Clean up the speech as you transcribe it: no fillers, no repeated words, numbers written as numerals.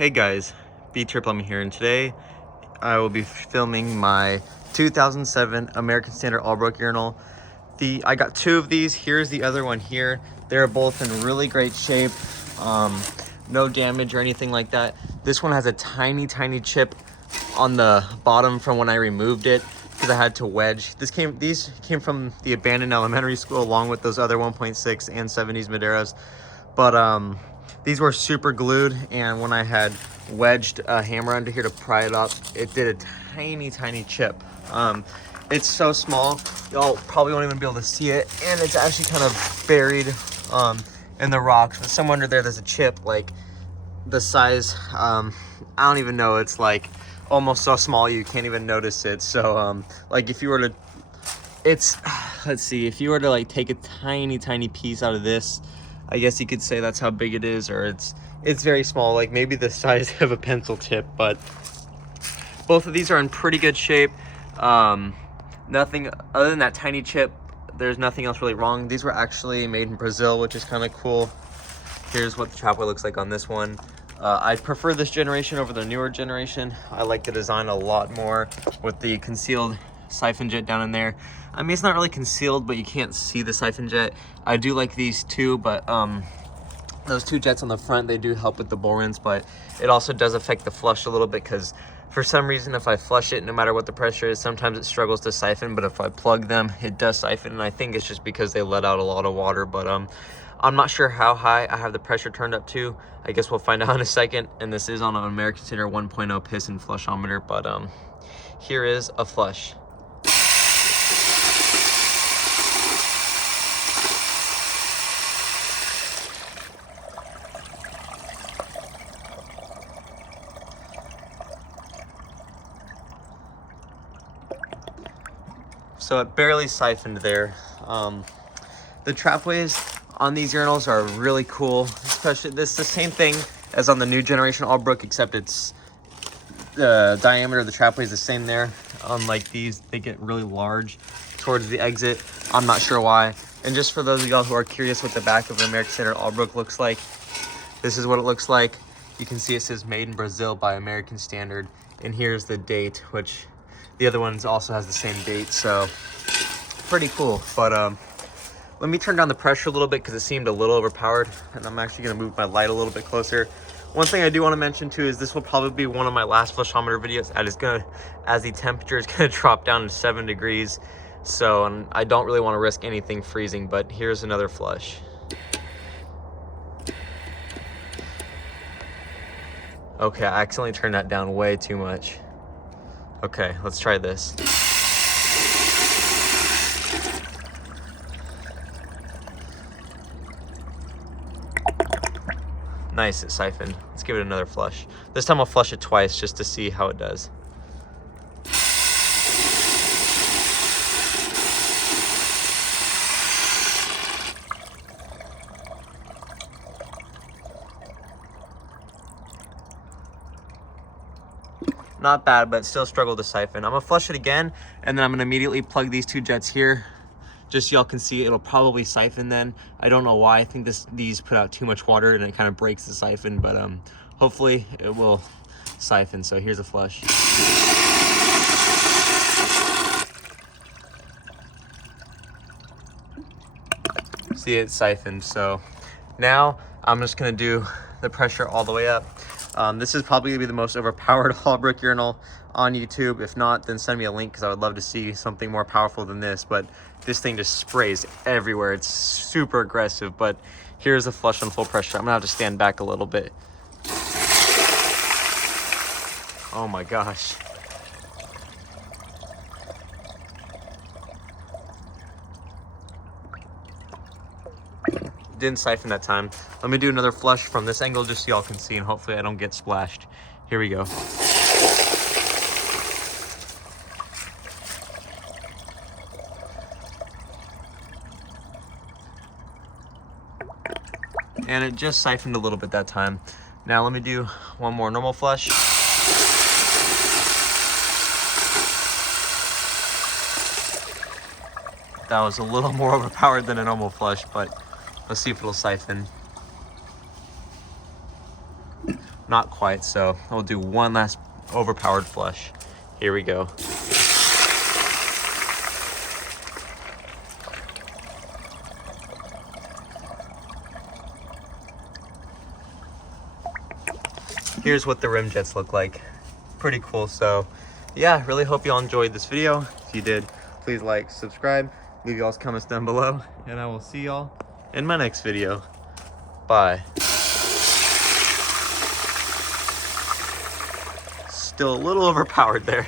Hey guys, B-Trip here, and today I will be filming my 2007 American Standard Allbrook urinal. I got two of these. Here's the other one here. They're both in really great shape. No damage or anything like that. This one has a tiny chip on the bottom from when I removed it because I had to wedge. These came from the abandoned elementary school along with those other 1.6 and 70s Maderas. But these were super glued, and when I had wedged a hammer under here to pry it up, it did a tiny chip. It's so small, y'all probably won't even be able to see it, and it's actually kind of buried in the rocks. But somewhere under there's a chip, like the size, I don't even know, it's like almost so small you can't even notice it. So like if you were to, let's see, if you were to like take a tiny piece out of this, I guess you could say that's how big it is, or it's very small, like maybe the size of a pencil tip. But both of these are in pretty good shape. Nothing other than that tiny chip, there's nothing else really wrong. These were actually made in Brazil, which is kind of cool. Here's what the Trapway looks like on this one. I prefer this generation over the newer generation. I like the design a lot more with the concealed siphon jet down in there. I mean, it's not really concealed, but you can't see the siphon jet. I do like these too, but those two jets on the front, they do help with the bowl rinse, but it also does affect the flush a little bit because for some reason, if I flush it, no matter what the pressure is, sometimes it struggles to siphon, but if I plug them, it does siphon, and I think it's just because they let out a lot of water. But I'm not sure how high I have the pressure turned up to. I guess we'll find out in a second, and this is on an American Standard 1.0 piston flushometer, but here is a flush. So it barely siphoned there. The Trapways on these urinals are really cool, especially this the same thing as on the new generation Allbrook, except it's the diameter of the Trapway is the same there. Unlike these, they get really large towards the exit. I'm not sure why. And just for those of y'all who are curious what the back of an American Standard Allbrook looks like, this is what it looks like. You can see it says made in Brazil by American Standard, and here's the date, which the other ones also has the same date, so pretty cool. But let me turn down the pressure a little bit because it seemed a little overpowered, and I'm actually going to move my light a little bit closer. One thing I do want to mention too is this will probably be one of my last flushometer videos, as the temperature is going to drop down to 7 degrees. So I don't really want to risk anything freezing, but here's another flush. Okay, I accidentally turned that down way too much. Okay, let's try this. Nice, it siphoned. Let's give it another flush. This time I'll flush it twice just to see how it does. Not bad, but still struggle to siphon. I'm gonna flush it again, and then I'm gonna immediately plug these two jets here. Just so y'all can see, it'll probably siphon then. I don't know why. I think these put out too much water and it kind of breaks the siphon, but hopefully it will siphon. So here's a flush. See, it siphoned. So now I'm just gonna do the pressure all the way up. This is probably gonna be the most overpowered Allbrook urinal on YouTube. If not, then send me a link because I would love to see something more powerful than this. But this thing just sprays everywhere. It's super aggressive. But here's a flush on full pressure. I'm gonna have to stand back a little bit. Oh my gosh. Didn't siphon that time. Let me do another flush from this angle just so y'all can see, and hopefully I don't get splashed. Here we go. And it just siphoned a little bit that time. Now let me do one more normal flush. That was a little more overpowered than a normal flush, but let's see if it'll siphon. not quite. So I'll do one last overpowered flush. Here we go. Here's what the rim jets look like. Pretty cool. So yeah, really hope y'all enjoyed this video. If you did, please like, subscribe, leave y'all's comments down below, and I will see y'all in my next video. Bye. Still a little overpowered there.